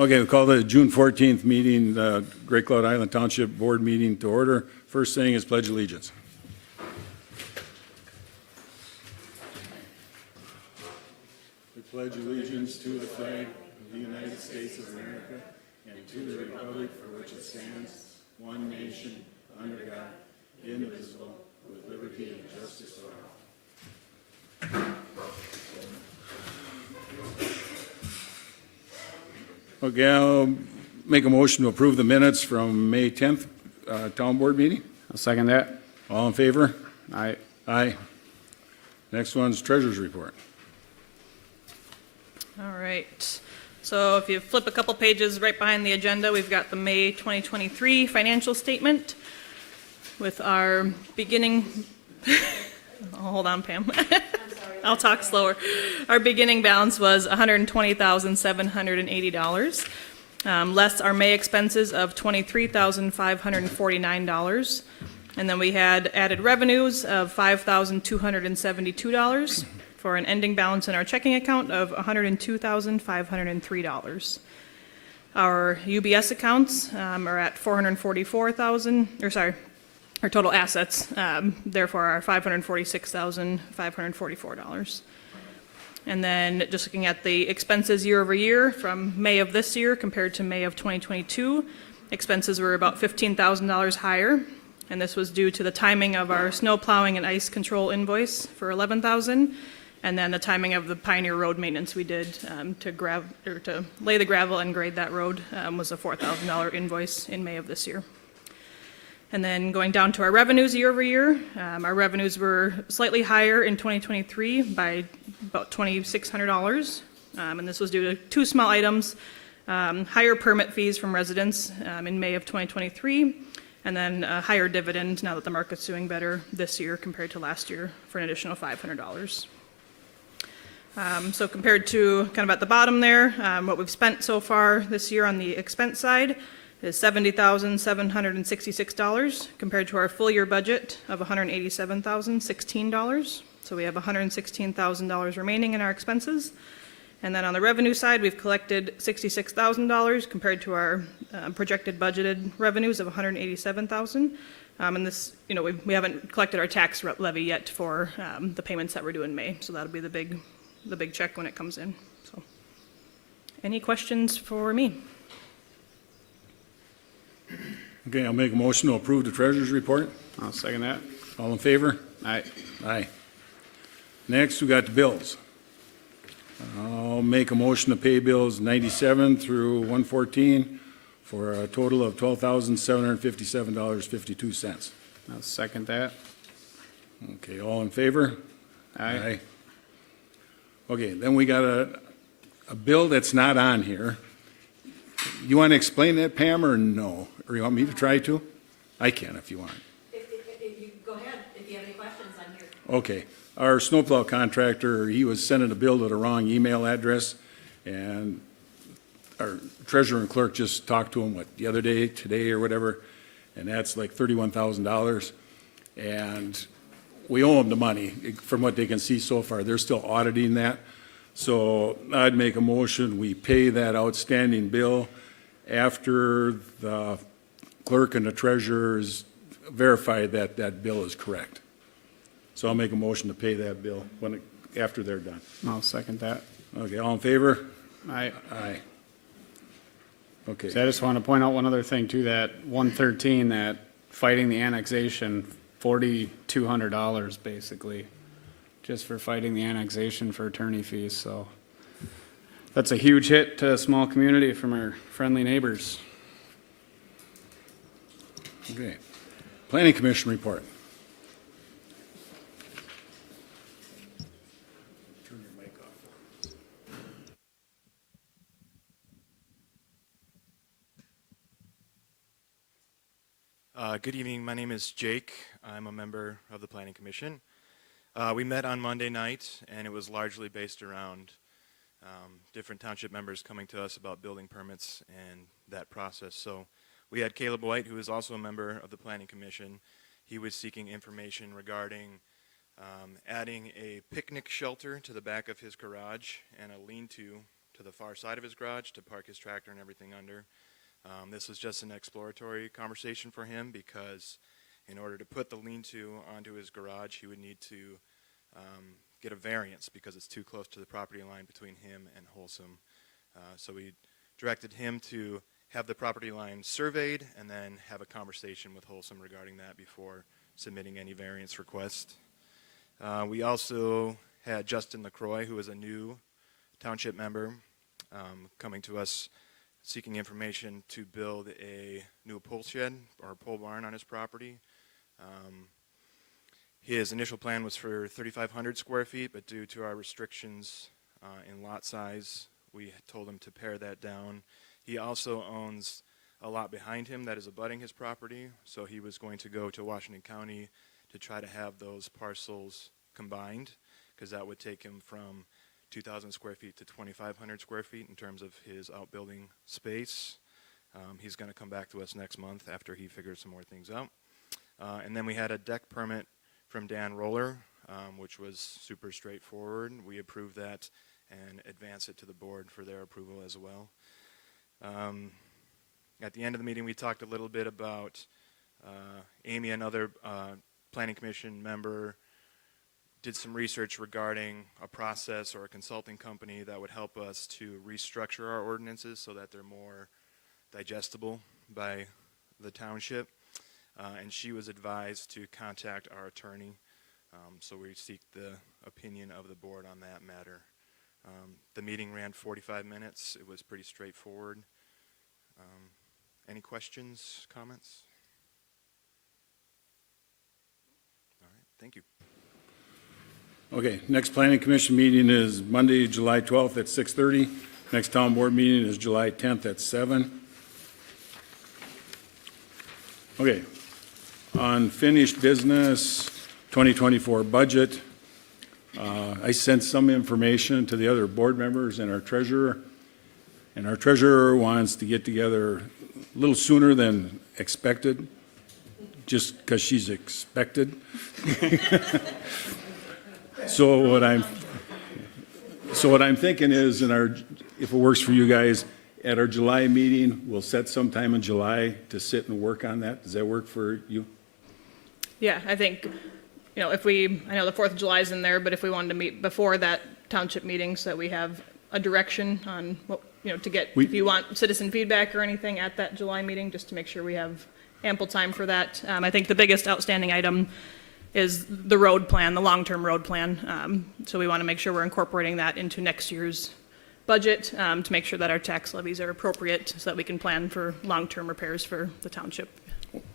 Okay, we call the June 14th meeting, Great Cloud Island Township Board meeting to order. First thing is pledge allegiance. We pledge allegiance to the flag of the United States of America and to the republic for which it stands, one nation, under God, indivisible, with liberty and justice for all. Okay, I'll make a motion to approve the minutes from May 10th Town Board meeting. I'll second that. All in favor? Aye. Aye. Next one's Treasurer's Report. All right. So if you flip a couple pages right behind the agenda, we've got the May 2023 financial statement with our beginning. Hold on, Pam. I'll talk slower. Our beginning balance was $120,780, less our May expenses of $23,549. And then we had added revenues of $5,272 for an ending balance in our checking account of $102,503. Our UBS accounts are at $444,000, our total assets, therefore, are $546,544. And then just looking at the expenses year over year from May of this year compared to May of 2022, expenses were about $15,000 higher. And this was due to the timing of our snow plowing and ice control invoice for $11,000, and then the timing of the Pioneer Road maintenance we did to lay the gravel and grade that road was a $4,000 invoice in May of this year. And then going down to our revenues year over year, our revenues were slightly higher in 2023 by about $2,600. And this was due to two small items, higher permit fees from residents in May of 2023, and then a higher dividend now that the market's doing better this year compared to last year for an additional $500. So compared to kind of at the bottom there, what we've spent so far this year on the expense side is $70,766 compared to our full year budget of $187,016. So we have $116,000 remaining in our expenses. And then on the revenue side, we've collected $66,000 compared to our projected budgeted revenues of $187,000. And this, we haven't collected our tax levy yet for the payments that we're due in May. So that'll be the big check when it comes in. So, any questions for me? Okay, I'll make a motion to approve the Treasurer's Report. I'll second that. All in favor? Aye. Aye. Next, we got the bills. I'll make a motion to pay bills 97 through 114 for a total of $12,757.52. I'll second that. Okay, all in favor? Aye. Okay, then we got a bill that's not on here. You want to explain that, Pam, or no? Or you want me to try to? I can if you want. If you go ahead, if you have any questions, I'm here. Okay. Our snowplow contractor, he was sending a bill to the wrong email address, and our treasurer and clerk just talked to him, the other day, today or whatever, and that's like $31,000. And we owe them the money from what they can see so far. They're still auditing that. So I'd make a motion, we pay that outstanding bill after the clerk and the treasurers verify that that bill is correct. So I'll make a motion to pay that bill after they're done. I'll second that. Okay, all in favor? Aye. Aye. Okay. So I just want to point out one other thing too, that 113, that fighting the annexation, $4,200 basically, just for fighting the annexation for attorney fees. So that's a huge hit to a small community from our friendly neighbors. Okay. Planning Commission report. Turn your mic off. Good evening. My name is Jake. I'm a member of the Planning Commission. We met on Monday night, and it was largely based around different township members coming to us about building permits and that process. So we had Caleb White, who is also a member of the Planning Commission. He was seeking information regarding adding a picnic shelter to the back of his garage and a lean-to to the far side of his garage to park his tractor and everything under. This was just an exploratory conversation for him because in order to put the lean-to onto his garage, he would need to get a variance because it's too close to the property line between him and Holcim. So we directed him to have the property line surveyed and then have a conversation with Holcim regarding that before submitting any variance request. We also had Justin LaCroix, who is a new township member, coming to us seeking information to build a new pole shed or pole barn on his property. His initial plan was for 3,500 square feet, but due to our restrictions in lot size, we told him to pare that down. He also owns a lot behind him that is abutting his property, so he was going to go to Washington County to try to have those parcels combined, because that would take him from 2,000 square feet to 2,500 square feet in terms of his outbuilding space. He's going to come back to us next month after he figures some more things out. And then we had a deck permit from Dan Roeller, which was super straightforward. We approved that and advanced it to the board for their approval as well. At the end of the meeting, we talked a little bit about Amy, another planning commission member, did some research regarding a process or a consulting company that would help us to restructure our ordinances so that they're more digestible by the township. And she was advised to contact our attorney. So we seek the opinion of the board on that matter. The meeting ran 45 minutes. It was pretty straightforward. Any questions, comments? All right, thank you. Okay, next planning commission meeting is Monday, July 12th at 6:30. Next town board meeting is July 10th at 7. Okay, unfinished business, 2024 budget. I sent some information to the other board members and our treasurer wants to get together a little sooner than expected, just because she's expected. So what I'm thinking is, if it works for you guys, at our July meeting, we'll set some time in July to sit and work on that. Does that work for you? Yeah, I think, I know the 4th of July is in there, but if we wanted to meet before that township meeting so that we have a direction on what, to get, if you want citizen feedback or anything at that July meeting, just to make sure we have ample time for that. I think the biggest outstanding item is the road plan, the long-term road plan. So we want to make sure we're incorporating that into next year's budget to make sure that our tax levies are appropriate so that we can plan for long-term repairs for the township.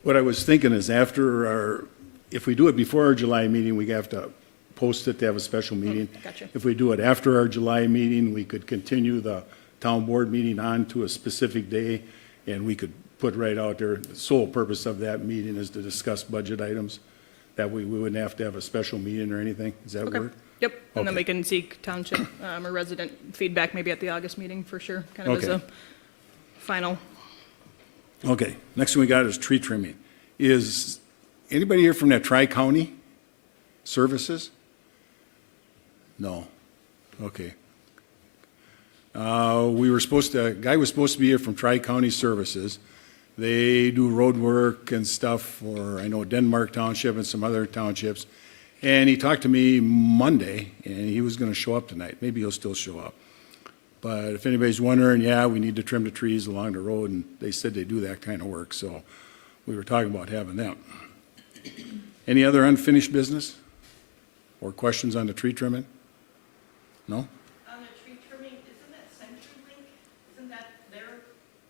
What I was thinking is if we do it before our July meeting, we have to post it to have a special meeting. Gotcha. If we do it after our July meeting, we could continue the town board meeting on to a specific day, and we could put right out there, the sole purpose of that meeting is to discuss budget items. That way we wouldn't have to have a special meeting or anything. Does that Okay. work? Yep, and then Okay. we can seek township or resident feedback maybe at the August meeting for sure, kind of as Okay. a final. Okay, next thing we got is tree trimming. Is anybody here from that Tri-County Services? No. Okay. A guy was supposed to be here from Tri-County Services. They do road work and stuff for, I know, Denmark Township and some other townships. And he talked to me Monday, and he was gonna show up tonight. Maybe he'll still show up. But if anybody's wondering, yeah, we need to trim the trees along the road, and they said they do that kind of work, so we were talking about having them. Any other unfinished business? Or questions on the tree trimming? No? On the tree trimming, isn't that CenturyLink? Isn't that their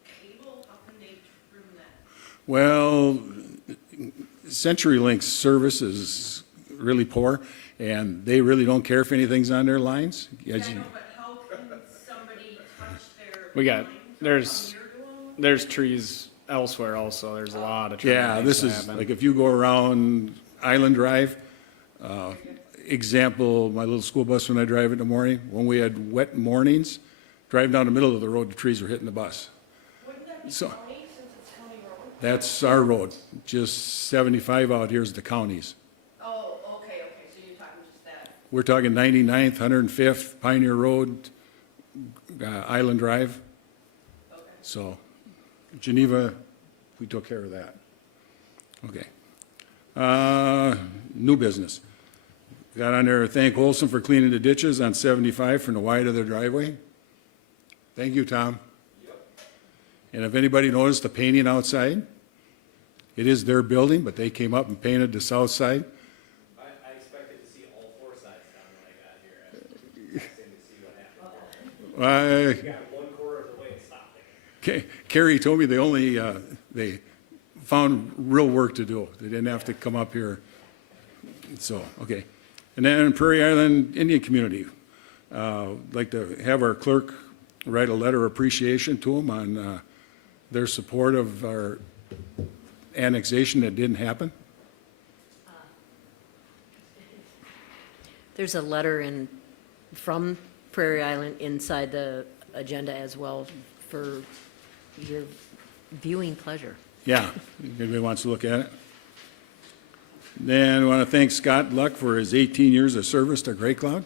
cable? How can they trim that? Well, CenturyLink's service is really poor, and they really don't care if anything's on their lines. I know, but how can somebody touch their We got, lines there's from near to them? There's trees elsewhere also. There's a lot of trees. Yeah, this is, like, if you go around Island Drive, example, my little school bus when I drive in the morning, when we had wet mornings, driving down the middle of the road, the trees were hitting the bus. Wouldn't that be So- county since it's county road? That's our road. Just 75 out here is the counties. Oh, okay, so you're talking just that. We're talking 99th, 105th, Pioneer Road, Island Drive. So Geneva, we took care of that. Okay. New business. Got on there, thank Holcim for cleaning the ditches on 75 from the wide of their driveway. Thank you, Tom. And if anybody noticed the painting outside, it is their building, but they came up and painted the south side. I expected to see all four sides down when I got here. I was interested to see what happened. We got one quarter of the way and stopped it. Carrie told me they found real work to do. They didn't have to come up here. So, okay. And then Prairie Island Indian Community, like to have our clerk write a letter of appreciation to them on their support of our annexation that didn't happen. There's a letter from Prairie Island inside the agenda as well for your viewing pleasure. Yeah, if anybody wants to look at it. Then I want to thank Scott Luck for his 18 years of service to Gray Cloud.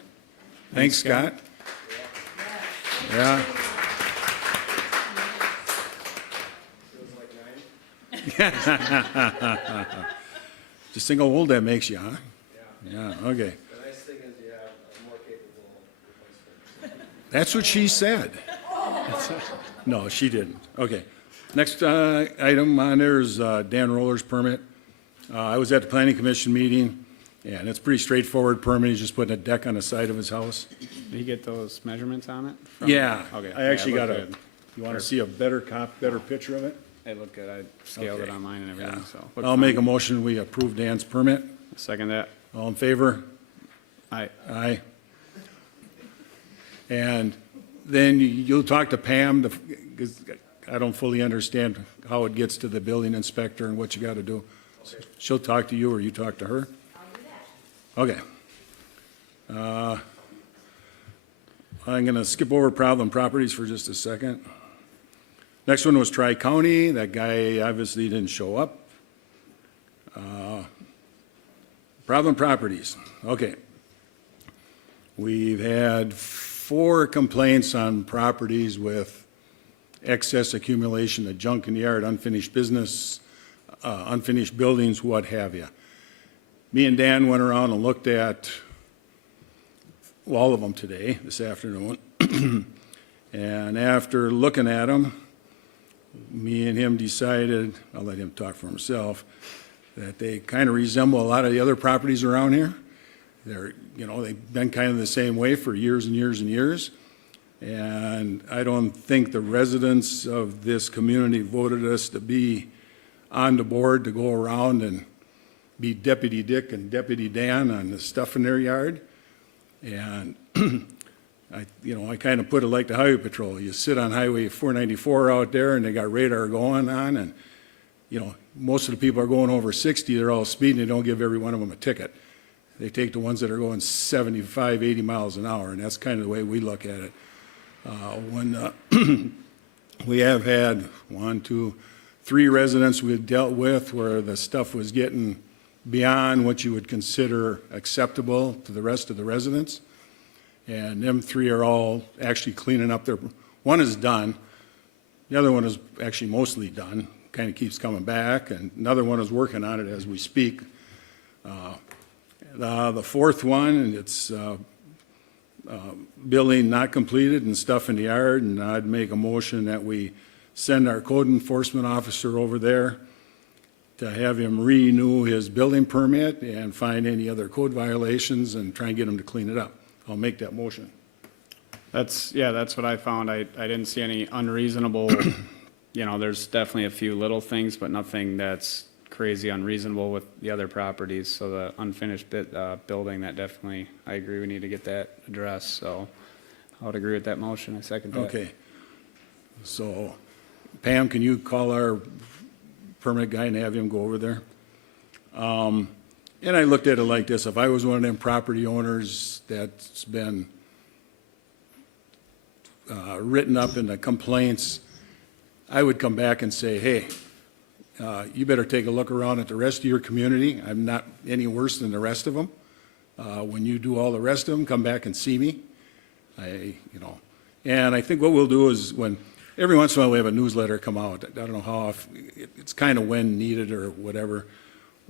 Thanks, Scott. Yeah. Just think how old that makes you, huh? Yeah, okay. The nice thing is you have a more capable replacement. That's what she said. No, she didn't. Okay. Next item on there is Dan Roeller's permit. I was at the planning commission meeting, and it's pretty straightforward permit. He's just putting a deck on the side of his house. Did you get those measurements on it? from- Yeah. Okay. I actually Yeah, got it a, looked good. you want to see a better picture of it? It looked good. I scaled Okay. it online and Yeah. everything, so. looked I'll make a fine. motion, we approve Dan's permit. Second that. All in favor? I, Aye. And then you'll talk to Pam, because I don't fully understand how it gets to the building inspector and what you got to do. She'll talk to you, or you talk to her? I'll do that. Okay. I'm going to skip over problem properties for just a second. Next one was Tri-County. That guy obviously didn't show up. Problem properties. Okay. We've had 4 complaints on properties with excess accumulation of junk in the yard, unfinished business, unfinished buildings, what have you. Me and Dan went around and looked at all of them today, this afternoon. And after looking at them, me and him decided, I'll let him talk for himself, that they kind of resemble a lot of the other properties around here. They're, they've been kind of the same way for years and years and years. And I don't think the residents of this community voted us to be on the board to go around and be Deputy Dick and Deputy Dan on the stuff in their yard. And I kind of put it like the highway patrol. You sit on Highway 494 out there and they got radar going on, and, most of the people are going over 60, they're all speeding, they don't give every one of them a ticket. They take the ones that are going 75, 80 miles an hour, and that's kind of the way we look at it. When we have had 1, 2, 3 residents we've dealt with where the stuff was getting beyond what you would consider acceptable to the rest of the residents. And them 3 are all actually cleaning up their, one is done. The other one is actually mostly done, kind of keeps coming back, and another one is working on it as we speak. The 4th one, it's building not completed and stuff in the yard, and I'd make a motion that we send our code enforcement officer over there to have him renew his building permit and find any other code violations and try and get him to clean it up. I'll make that motion. that's what I found. I didn't see any unreasonable, there's definitely a few little things, but nothing that's crazy unreasonable with the other properties. So the unfinished building, that definitely, I agree, we need to get that addressed. So I would agree with that motion. I second that. Okay. So Pam, can you call our permit guy and have him go over there? And I looked at it like this. If I was one of them property owners that's been written up in the complaints, I would come back and say, hey, you better take a look around at the rest of your community. I'm not any worse than the rest of them. When you do all the rest of them, come back and see me. And I think what we'll do is every once in a while we have a newsletter come out. I don't know how often, it's kind of when needed or whatever.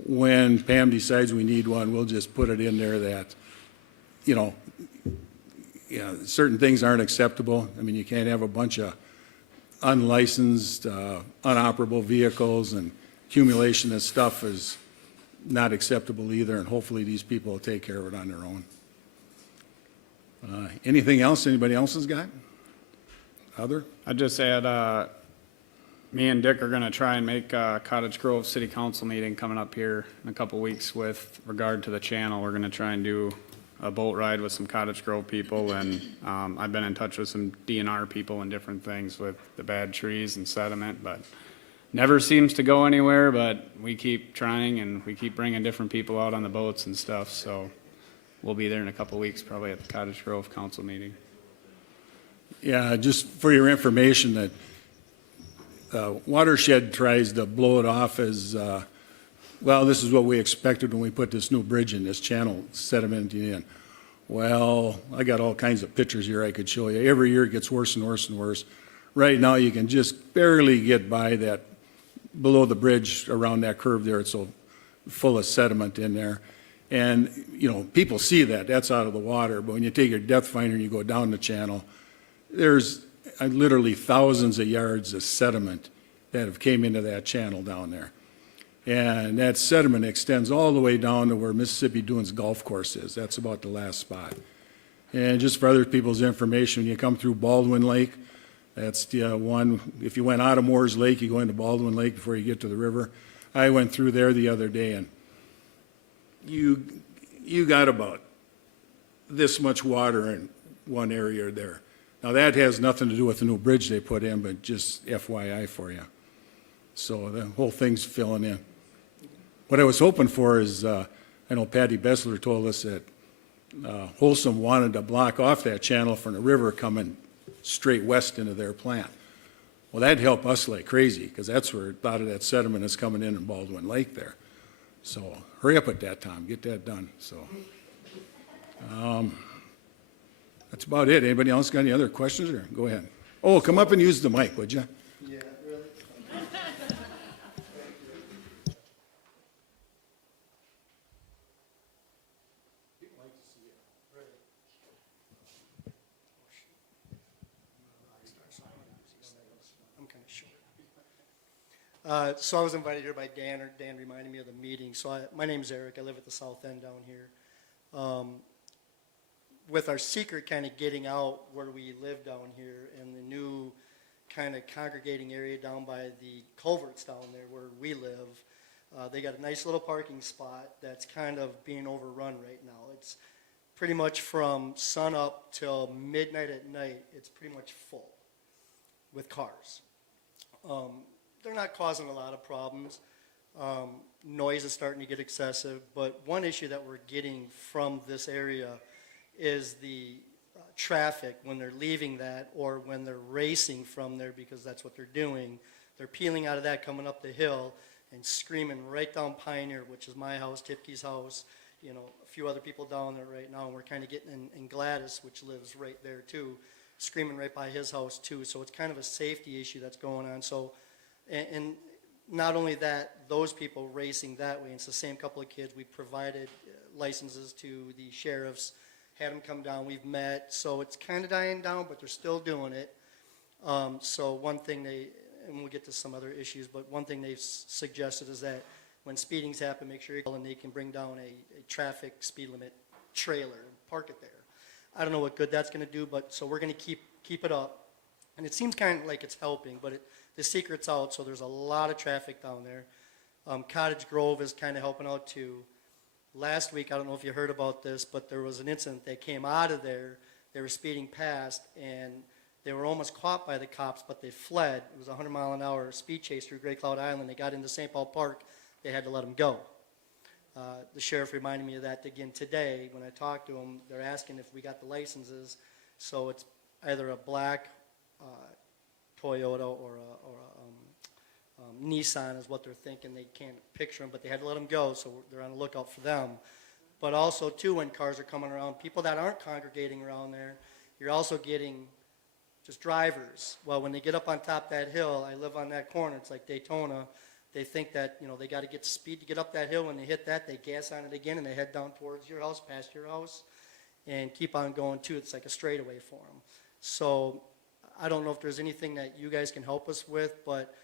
When Pam decides we need one, we'll just put it in there that, certain things aren't acceptable. I mean, you can't have a bunch of unlicensed, unoperable vehicles, and accumulation of stuff is not acceptable either, and hopefully these people will take care of it on their own. Anything else anybody else has got? Other? I'd just add, me and Dick are gonna try and make a Cottage Grove City Council meeting coming up here in a couple weeks with regard to the channel. We're gonna try and do a boat ride with some Cottage Grove people, and I've been in touch with some DNR people and different things with the bad trees and sediment, but never seems to go anywhere, but we keep trying and we keep bringing different people out on the boats and stuff, so we'll be there in a couple weeks, probably at the Cottage Grove Council meeting. Yeah, just for your information, that Watershed tries to blow it off as, well, this is what we expected when we put this new bridge in, this channel sedimenting in. Well, I got all kinds of pictures here I could show you. Every year it gets worse and worse and worse. Right now you can just barely get by that, below the bridge around that curve there. It's so full of sediment in there. And, people see that, that's out of the water. But when you take your depth finder and you go down the channel, there's literally thousands of yards of sediment that have came into that channel down there. And that sediment extends all the way down to where Mississippi Dunes Golf Course is. That's about the last spot. And just for other people's information, when you come through Baldwin Lake, that's the one, if you went out of Moore's Lake, you go into Baldwin Lake before you get to the river. I went through there the other day, and you got about this much water in one area there. Now, that has nothing to do with the new bridge they put in, but just FYI for you. So the whole thing's filling in. What I was hoping for is, I know Patty Bessler told us that Holcim wanted to block off that channel from the river coming straight west into their plant. Well, that'd help us like crazy, because that's where a lot of that sediment is coming in Baldwin Lake there. So hurry up with that, Tom. Get that done. So that's about it. Anybody else got any other questions? Or go ahead. Oh, come up and use the mic, would you? Yeah, really? I'm kind of short. So I was invited here by Dan, or Dan reminded me of the meeting. So my name's Eric. I live at the south end down here. With our secret kind of getting out where we live down here and the new kind of congregating area down by the culverts down there where we live, they got a nice little parking spot that's kind of being overrun right now. It's pretty much from sun up till midnight at night, it's pretty much full with cars. They're not causing a lot of problems. Noise is starting to get excessive, but one issue that we're getting from this area is the traffic when they're leaving that, or when they're racing from there, because that's what they're doing. They're peeling out of that, coming up the hill and screaming right down Pioneer, which is my house, Tipke's house, a few other people down there right now, and we're kind of getting in Gladys, which lives right there too, screaming right by his house too. So it's kind of a safety issue that's going on. So, and not only that, those people racing that way, it's the same couple of kids. We provided licenses to the sheriffs, had them come down, we've met, so it's kind of dying down, but they're still doing it. So one thing and we'll get to some other issues, but one thing they've suggested is that when speedings happen, make sure you call and they can bring down a traffic speed limit trailer and park it there. I don't know what good that's going to do, but so we're going to keep it up. And it seems kind of like it's helping, but the secret's out, so there's a lot of traffic down there. Cottage Grove is kind of helping out too. Last week, I don't know if you heard about this, but there was an incident. They came out of there, they were speeding past, and they were almost caught by the cops, but they fled. It was a 100-mile-an-hour speed chase through Great Cloud Island. They got into St. Paul Park. They had to let them go. The sheriff reminded me of that again today. When I talked to him, they're asking if we got the licenses. So it's either a black Toyota or a Nissan is what they're thinking. They can't picture them, but they had to let them go, so they're on the lookout for them. But also, too, when cars are coming around, people that aren't congregating around there, you're also getting just drivers. Well, when they get up on top of that hill, I live on that corner, it's like Daytona, they think that, they got to get speed to get up that hill. When they hit that, they gas on it again and they head down towards your house, past your house, and keep on going too. It's like a straightaway for them. So I don't know if there's anything that you guys can help us with, but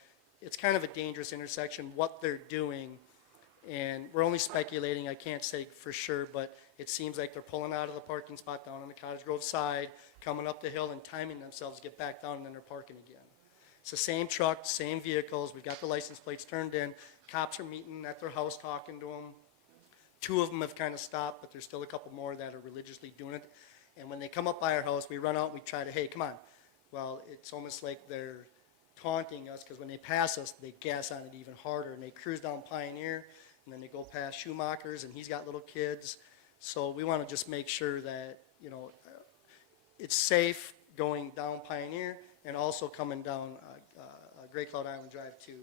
it's kind of a dangerous intersection, what they're doing. And we're only speculating, I can't say for sure, but it seems like they're pulling out of the parking spot down on the Cottage Grove side, coming up the hill and timing themselves to get back down, and then they're parking again. It's the same truck, same vehicles. We've got the license plates turned in. Cops are meeting at their house talking to them. 2 of them have kind of stopped, but there's still a couple more that are religiously doing it. And when they come up by our house, we run out and we try to, hey, come on. Well, it's almost like they're taunting us, because when they pass us, they gas on it even harder. And they cruise down Pioneer, and then they go past Schumacher's, and he's got little kids. So we want to just make sure that, it's safe going down Pioneer and also coming down Great Cloud Island Drive too.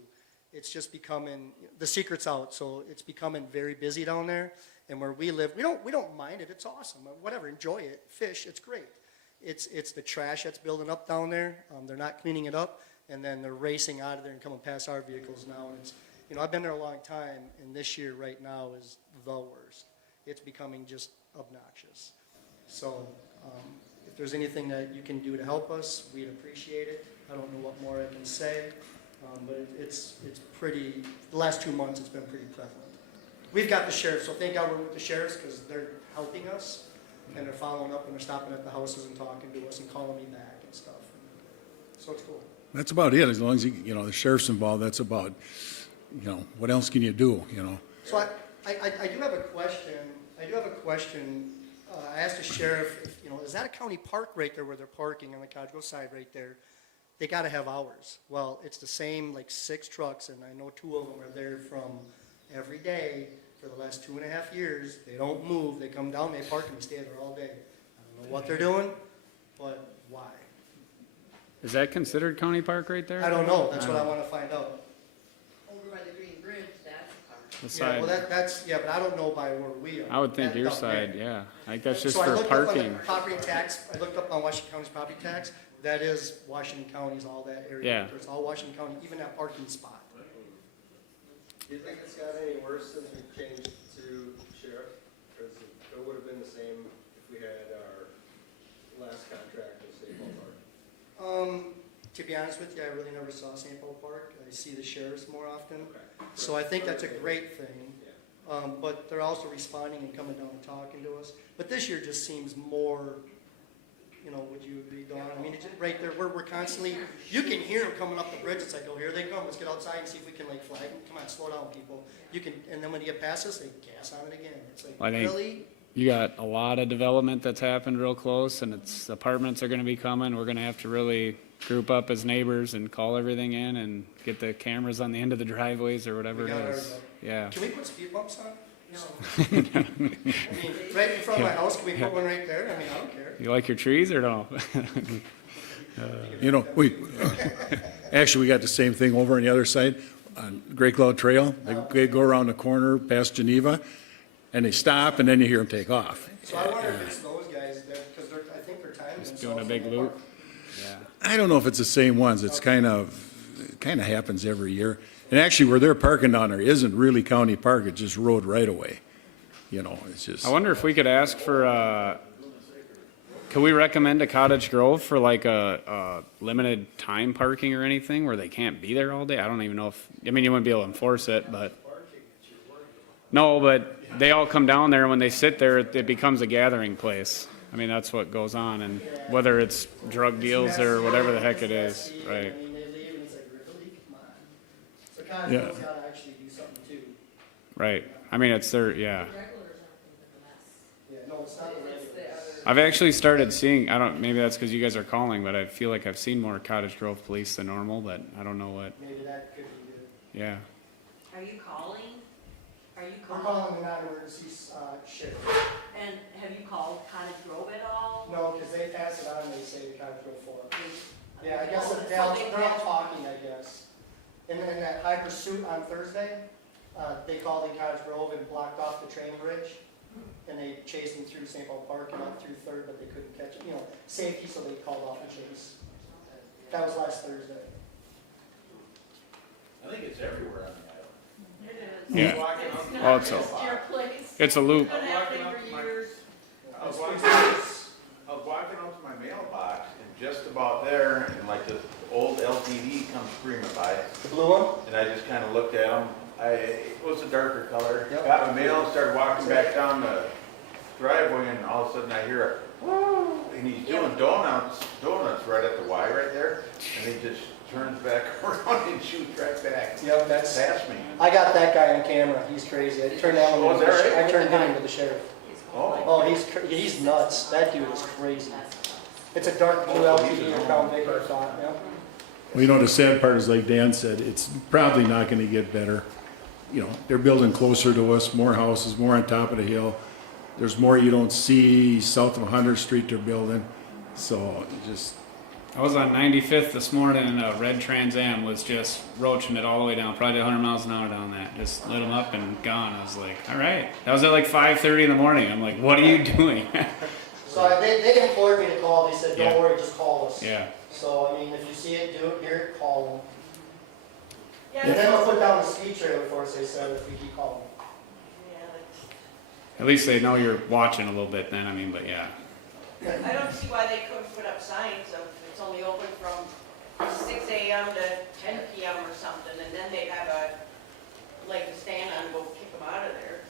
It's just becoming, the secret's out, so it's becoming very busy down there. And where we live, we don't mind it. It's awesome. Whatever, enjoy it. Fish, it's great. It's the trash that's building up down there. They're not cleaning it up, and then they're racing out of there and coming past our vehicles now. And it's, I've been there a long time, and this year right now is the worst. It's becoming just obnoxious. So if there's anything that you can do to help us, we'd appreciate it. I don't know what more I can say, but it's pretty, the last 2 months it's been pretty prevalent. We've got the sheriff, so thank God we're with the sheriffs, because they're helping us, and they're following up, and they're stopping at the houses and talking to us and calling me back and stuff. So it's cool. That's about it, as long as, the sheriff's involved, that's about, what else can you do, So I do have a question. I asked the sheriff, is that a county park right there where they're parking on the Cottage Grove side right there? They got to have hours. Well, it's the same, like 6 trucks, and I know 2 of them are there from every day for the last 2.5 years. They don't move. They come down, they park, and they stay there all day. I don't know what they're doing, but why? Is that considered county park right there? I don't know. That's what I want to find out. Over by the Green Bridge, that's a park. The Yeah, side, well, that's, but I don't know by where we are. I would think That your down there. side, yeah. I think that's just So I for looked up on the parking. property tax, I looked up on Washington County's property tax. That is Washington County's, all that area. Yeah. It's all Washington County, even that parking spot. Do you think it's got any worse since we changed to sheriff? Because it would have been the same if we had our last contract with St. Paul Park. To be honest with you, I really never saw St. Paul Park. I see the sheriffs more often. Okay. So I think that's a great thing. Yeah. But they're also responding and coming down and talking to us. But this year just seems more, would you agree, Dawn? I mean, it's just right there, we're constantly, you can hear them coming up the bridge. It's like, oh, here they come. Let's get outside and see if we can flag them. Come on, slow down, people. You can, and then when you get past us, they gas on it again. It's like, I think- really? You got a lot of development that's happened real close, and apartments are gonna be coming. We're gonna have to really group up as neighbors and call everything in and get the cameras on the end of the driveways or whatever We it got is. ours up. Yeah. Can we put speed bumps on? No. I mean, right in front of my house, can we put one right there? I mean, I don't care. You like your trees or no? Actually, we got the same thing over on the other side, on Great Cloud Trail. They go around the corner past Geneva, and they stop, and then you hear them take off. So I wonder if it's those guys, because I think they're timing themselves. Doing a big in the loop? park. Yeah. I don't know if it's the same ones. It kind of happens every year. And actually, where they're parking down there isn't really county park, it's just road right away. It's just, I wonder if we could ask for, could we recommend a Cottage Grove for like a limited time parking or anything where they can't be there all day? I don't even know you wouldn't be able to enforce it, but. No, but they all come down there, and when they sit there, it becomes a gathering place. I mean, that's what goes on, and whether it's drug deals or whatever the heck it is, Messy, right? I mean, they leave and it's like, really? Come on. So Cottage Yeah. Grove's gotta actually do something too. Right. I mean, it's their, yeah. Yeah, no, it's not the regulars. I've actually started seeing, maybe that's because you guys are calling, but I feel like I've seen more Cottage Grove police than normal, but I don't know what, Maybe that could be good. yeah. Are you calling? Are you We're calling the non-emergency sheriff. And have you called Cottage Grove at all? No, because they pass it on and they say the Cottage Grove for it. Yeah, I guess Oh, they're so all, they they're all catch- talking, I guess. And then that high pursuit on Thursday, they called in Cottage Grove and blocked off the train bridge. And they chased him through St. Paul Park and up through Third, but they couldn't catch him. Safety, so they called off the chase. That was last Thursday. I think it's everywhere on the island. It is. Yeah. Walking up- It's Well, not it's just a- your place. It's a loop. It's been happening for years. I was walking up to my mailbox, and just about there, and like the old LTD comes screaming by, The blue one? and I just kind of looked at him. It was a darker color. Yep. Got my mail, started walking back down the driveway, and all of a sudden I hear a, woo, and he's doing donuts right at the Y right there, and he just turns back around and shoots right back. Yep, that's, Past me. I got that guy on camera, he's crazy. I turned that one Oh, into is that right? I turned him into the sheriff. Oh, Oh, he's nuts, that dude is crazy. It's a dark blue LTD or Crown Vic, I thought, yeah. Well, you know, the sad part is, like Dan said, it's probably not gonna get better. You know, they're building closer to us, more houses, more on top of the hill. There's more you don't see south of 100th Street they're building, so just, I was on 95th this morning and a red Trans Am was just roaching it all the way down, probably 100 miles an hour down that. Just lit them up and gone. I was like, all right. That was at like 5:30 in the morning. I'm like, what are you doing? So they implored me to call, they said, Yeah. don't worry, just call us. Yeah. So, I mean, if you see it, do it, hear it, call Yeah, them. And then they'll put down the speed trailer for us, they said, if we keep calling. yeah, that's- At least they know you're watching a little bit then. I mean, but yeah. I don't see why they couldn't put up signs of it's only open from 6 a.m. to 10 p.m. or something, and then they have a leg to stand on and go kick them out of there.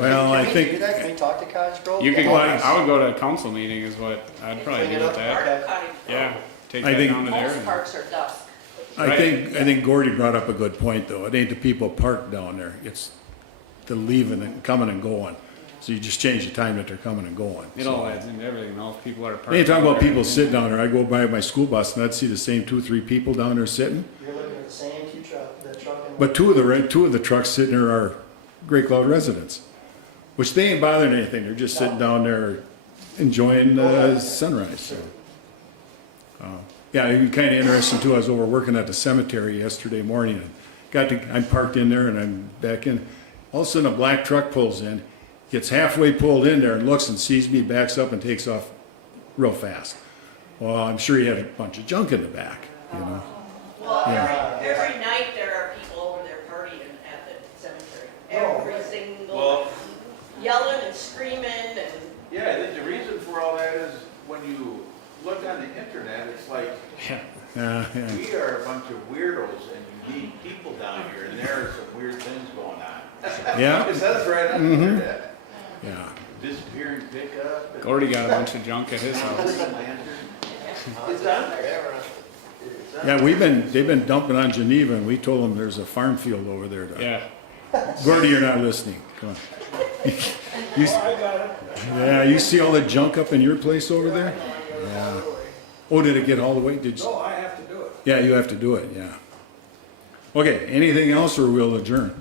well, I Can we do think, that? Can we talk to Cottage Grove? You could go, Yeah. I would go to a council meeting is what I'd probably Clean do it with up. that. Okay. Cottage Grove. Yeah. Take I that think- down to there. Most and- parks are dusk. I think Gordy brought up a good point, though. It ain't the people parked down there, it's the leaving and coming and going. So you just change the time that they're coming and going. It all adds into everything. All people are They parked. ain't talking down about there. people sitting down there. I go by my school bus and I'd see the same 2-3 people down there sitting. You're looking at the same two truck, the truck and. But two of the trucks sitting there are Great Cloud residents, which they ain't bothering anything. They're just sitting down there enjoying the sunrise. So. Yeah, it'd be kind of interesting too. I was over working at the cemetery yesterday morning and I'm parked in there and I'm back in. All of a sudden a black truck pulls in, gets halfway pulled in there and looks and sees me, backs up and takes off real fast. Well, I'm sure he had a bunch of junk in the back, you know. Well, Yeah. every night there are people over there partying at the cemetery. Every single, Well- yelling and screaming and. yeah, I think the reason for all that is when you look on the internet, it's like, Yeah. we are a bunch of weirdos and you need people down here, and there are some weird things going on. Yeah, It says right on the internet, yeah. disappearing pickup. and- Gordy got a bunch of junk at his house. It's on there. It's on Yeah, they've been dumping on Geneva and we told them there's a farm field over there. Yeah. Gordy, you're not listening. Come on. You, yeah, you see all the junk up in your place over there? Yeah. Oh, did it get all the way? Did you? No, I have to do it. Yeah, you have to do it, yeah. Okay, anything else or we'll adjourn?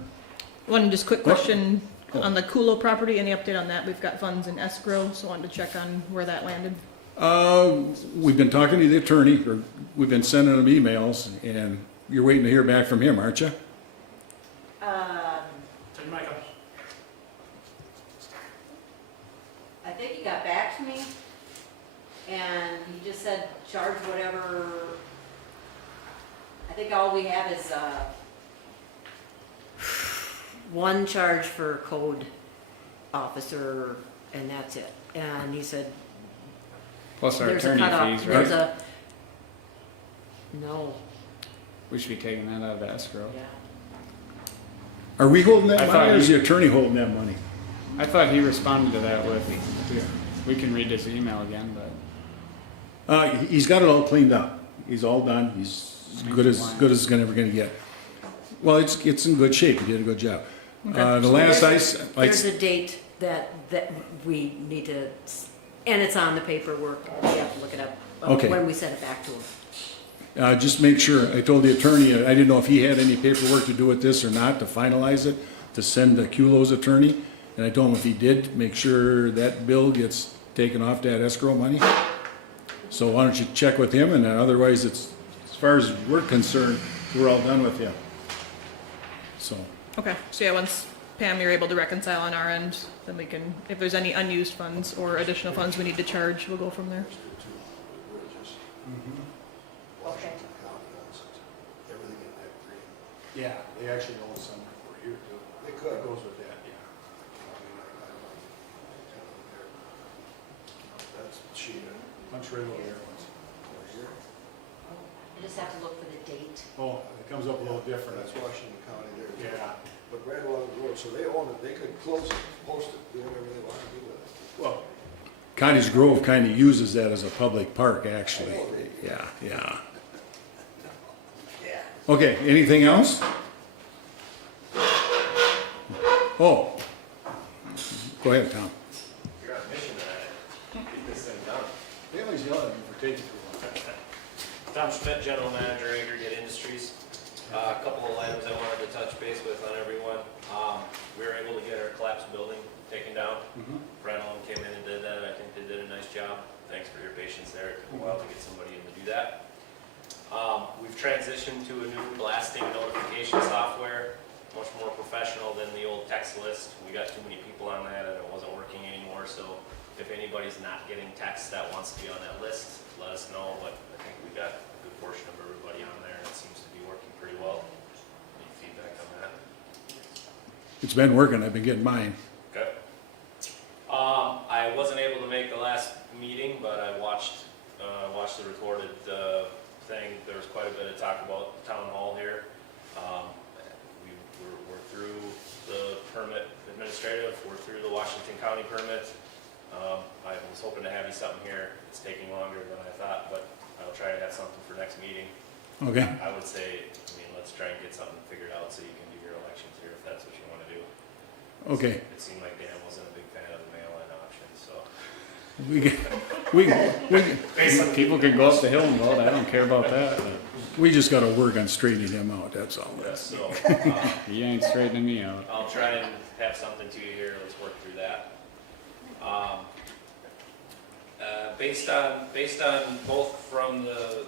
One just quick What? question Oh. on the Kulo property, any update on that? We've got funds in escrow, so wanted to check on where that landed. We've been talking to the attorney, or we've been sending him emails, and you're waiting to hear back from him, aren't you? I think he got back to me, and he just said, charge whatever. I think all we have is, one charge for code officer, and that's it. And he said, Plus our there's a attorney cutoff, fees, there's right? no, We should be taking that out of the escrow. yeah. Are we holding that I money, thought or is you- the attorney holding that money? I thought he responded to that with, we can read his email again, but He's got it all cleaned up. He's all done. He's as good as it's ever gonna get. Well, it's in good shape. He did a good job. The last There's a date that we need to, and it's on the paperwork, we have to look it up. Okay. When we send it back to him. just make sure, I told the attorney, I didn't know if he had any paperwork to do with this or not, to finalize it, to send to Kulo's attorney. And I told him if he did, make sure that bill gets taken off that escrow money. So why don't you check with him, and then otherwise it's, as far as we're concerned, we're all done with him. So, Okay, so yeah, once Pam, you're able to reconcile on our end, then we can, if there's any unused funds or additional funds we need to charge, we'll go from there. Okay. Yeah, they actually own some over here too. They could. It goes with that, yeah. That's cheating. Punch right over there once. I just have to look for the date. Oh, it comes up a little different. That's Washington County there. Yeah. But right along the road, so they own it, they could close it, post it, do whatever they want to do with it. Well, Cottage Grove kind of uses that as a public park, actually. Yeah, yeah. Okay, anything else? Oh. Go ahead, Tom. You're on a mission tonight. Get this thing done. They always yell at me for taking too long. Township, General Manager, Aggregate Industries. A couple of items I wanted to touch base with on everyone. We were able to get our collapsed building taken down. Brennan came in and did that. I think they did a nice job. Thanks for your patience there. It took a while to get somebody in to do that. We've transitioned to a new blasting notification software, much more professional than the old text list. We got too many people on that and it wasn't working anymore. So if anybody's not getting text that wants to be on that list, let us know. But I think we got a good portion of everybody on there and it seems to be working pretty well. Any feedback on that? It's been working, I've been getting mine. Okay. I wasn't able to make the last meeting, but I watched the recorded thing. There was quite a bit of talk about the town hall here. We're through the permit administrative, we're through the Washington County permit. I was hoping to have you something here. It's taking longer than I thought, but I'll try to have something for next meeting. Okay, I would say, let's try and get something figured out so you can do your elections here if that's what you want to do. okay. It seemed like Dan wasn't a big fan of the mail-in option, so. People can go up the hill and vote, I don't care about that. We just gotta work on straightening him out, that's all. So, He ain't straightening me out. I'll try and have something to you here, let's work through that. Based on both from the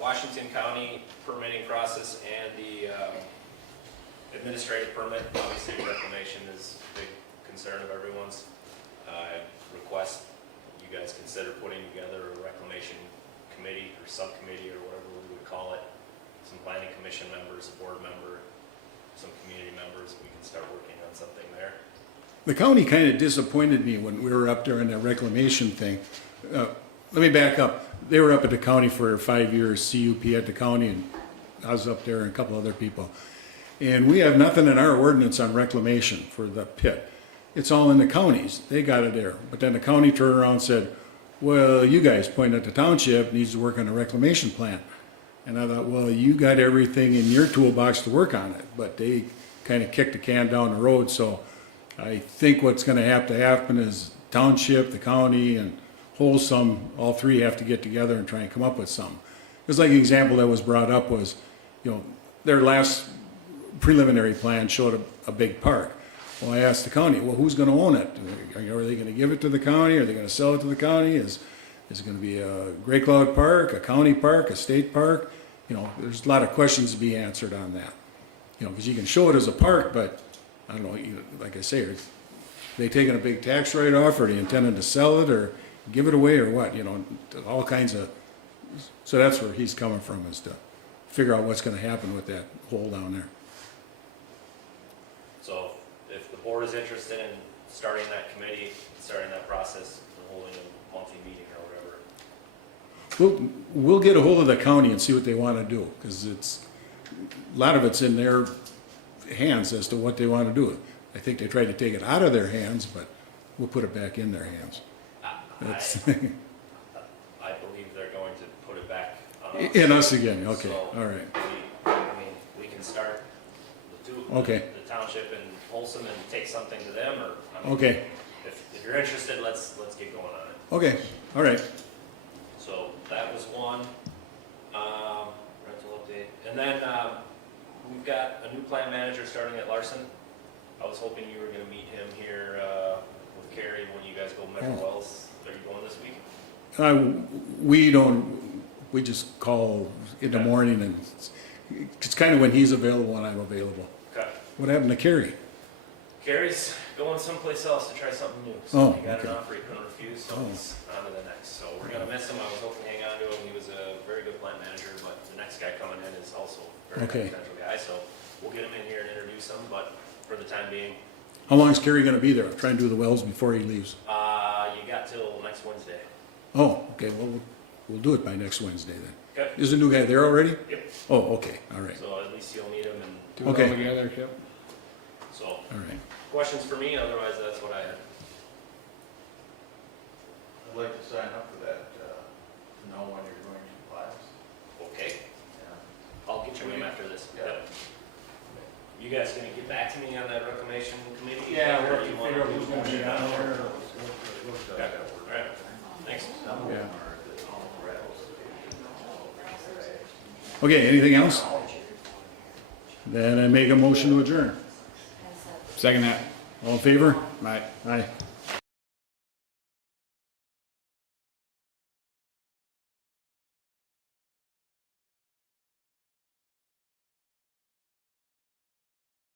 Washington County permitting process and the administrative permit, obviously reclamation is a big concern of everyone's. I request you guys consider putting together a reclamation committee or subcommittee or whatever we would call it. Some planning commission members, a board member, some community members, we can start working on something there. The county kind of disappointed me when we were up there in that reclamation thing. Let me back up. They were up at the county for 5 years, CUP at the county, and I was up there and a couple other people. And we have nothing in our ordinance on reclamation for the pit. It's all in the counties. They got it there. But then the county turned around and said, well, you guys point at the township needs to work on a reclamation plan. And I thought, well, you got everything in your toolbox to work on it. But they kind of kicked the can down the road. So I think what's going to happen is township, the county, and Holcim, all three have to get together and try and come up with something. Because like an example that was brought up was, their last preliminary plan showed a big park. Well, I asked the county, well, who's going to own it? Are they going to give it to the county? Are they going to sell it to the county? Is it going to be a Gray Cloud Park, a county park, a state park? There's a lot of questions to be answered on that. Because you can show it as a park, but I don't know, like I say, are they taking a big tax write-off, or are they intending to sell it, or give it away, or what? All kinds of, so that's where he's coming from, is to figure out what's going to happen with that hole down there. So if the board is interested in starting that committee, starting that process, and holding a monthly meeting or whatever. We'll get a hold of the county and see what they want to do, because a lot of it's in their hands as to what they want to do. I think they tried to take it out of their hands, but we'll put it back in their hands. I believe they're going to put it back on us. In us again, okay, So, all right. we can start the two, Okay. the township and Holcim and take something to them, or, Okay, if you're interested, let's get going on it. okay, all right. So that was one, rental update. And then, we've got a new plant manager starting at Larson. I was hoping you were gonna meet him here, with Carrie when you guys go measure Oh. wells. Are you going this week? We just call in the morning, and it's kind of when he's available and I'm available. Okay. What happened to Carrie? Carrie's going someplace else to try something new. Oh, So he got okay. an offer he couldn't refuse, so Oh. he's on to the next. So we're gonna miss him. I was hoping to hang on to him. He was a very good plant manager, but the next guy coming in is also a very Okay. good potential guy. So we'll get him in here and introduce him, but for the time being, How long is Kerry gonna be there? Try and do the wells before he leaves. you got till next Wednesday. Oh, okay, well, we'll do it by next Wednesday then. Okay? Is the new guy there already? Yep. Oh, okay, all right, So at least you'll meet him and Do it all Okay. together, yep. so, all right. questions for me? Otherwise, that's what I had. I'd like to sign up for that, to know when you're going to class. Okay, Yeah. I'll get you in after this. Yeah. Yep. You guys gonna get back to me on that reclamation committee? Yeah, Or we'll you figure out wanna- who's gonna be on there. Okay, all right, thanks. Yeah. Okay, anything else? Then I make a motion to adjourn. Second that. All in favor? Bye. Aye.